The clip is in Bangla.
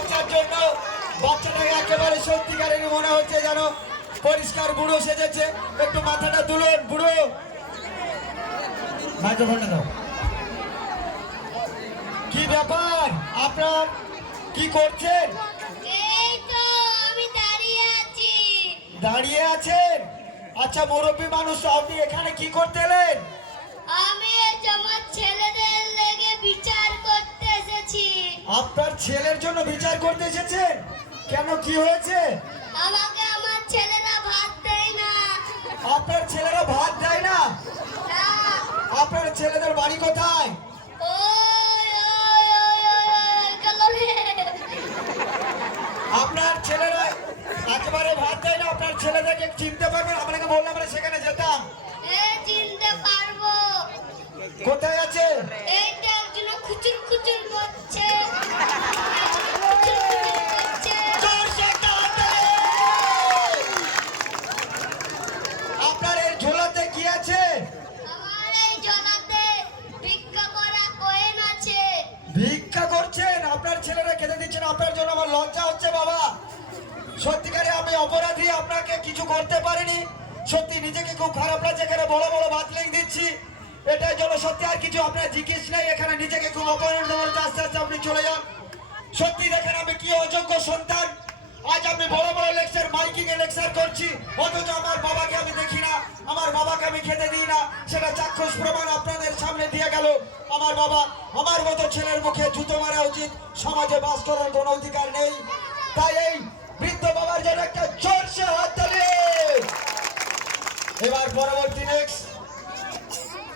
বাচ্চার জন্য বাচ্চাটাকে একেবারে সত্যিকারের মনে হচ্ছে যেন পরিষ্কার বুড়ো সেজেছে। একটু মাথাটা তুলুন বুড়ো, মাইক্রোফোনটা দাও। কি ব্যাপার, আপনার কি করছেন? এই তো আমি দাঁড়িয়ে আছি। দাঁড়িয়ে আছেন? আচ্ছা মুরব্বী মানুষ, আপনি এখানে কি করতে এলেন? আমি আমার ছেলেদের লেগে বিচার করতে এসেছি। আপনার ছেলের জন্য বিচার করতে এসেছেন? কেন, কি হয়েছে? আমাকে আমার ছেলেরা ভাত দেয় না। আপনার ছেলেরা ভাত দেয় না? না। আপনার ছেলেদের বাড়ি কোথায়? ওই ওই ওই ওই ওই গেল রে। আপনার ছেলেরা একেবারে ভাত দেয় না? আপনার ছেলেদেরকে চিনতে পারবেন? আপনাকে বললে আমরা সেখানে যেতাম। চিনতে পারবো। কোথায় আছে? এইটা একজন খুচুর খুচুর করছে। খুচুর খুচুর করছে। জোরসে একটা হাত তালি! আপনার এই ঝোলাতে কি আছে? আমার এই জলাতে ভিক্ষা করা কয়েন আছে। ভিক্ষা করছেন? আপনার ছেলেরা খেতে দিচ্ছেন, আপনার জন্য আমার লজ্জা হচ্ছে বাবা। সত্যিকারে আমি অপরাধী, আপনাকে কিছু করতে পারিনি। সত্যি নিজেকে খুব খারাপ লাগছে, এখানে বড় বড় বাতলিং দিচ্ছি, এটার জন্য সত্যি আর কিছু আপনার জিজ্ঞেস নেই। এখানে নিজেকে খুব অপরাধ করতে আস্তে আস্তে আপনি চলে যান। সত্যি দেখেন আমি কি অযোগ্য সন্তান। আজ আমি বড় বড় লেকচার, মাইকিং এ লেকচার করছি, অথচ আমার বাবাকে আমি দেখি না, আমার বাবাকে আমি খেতে দিই না। সেটা চাক্ষুষ প্রমাণ আপনাদের সামনে দিয়ে গেল। আমার বাবা, আমার মতো ছেলের মুখে জুতো মারা উচিত, সমাজে বাস করার কোনো অধিকার নেই। তাই এই বৃদ্ধ বাবার জন্য একটা জোরসে হাততালি। এবার পরবর্তী নেক্সট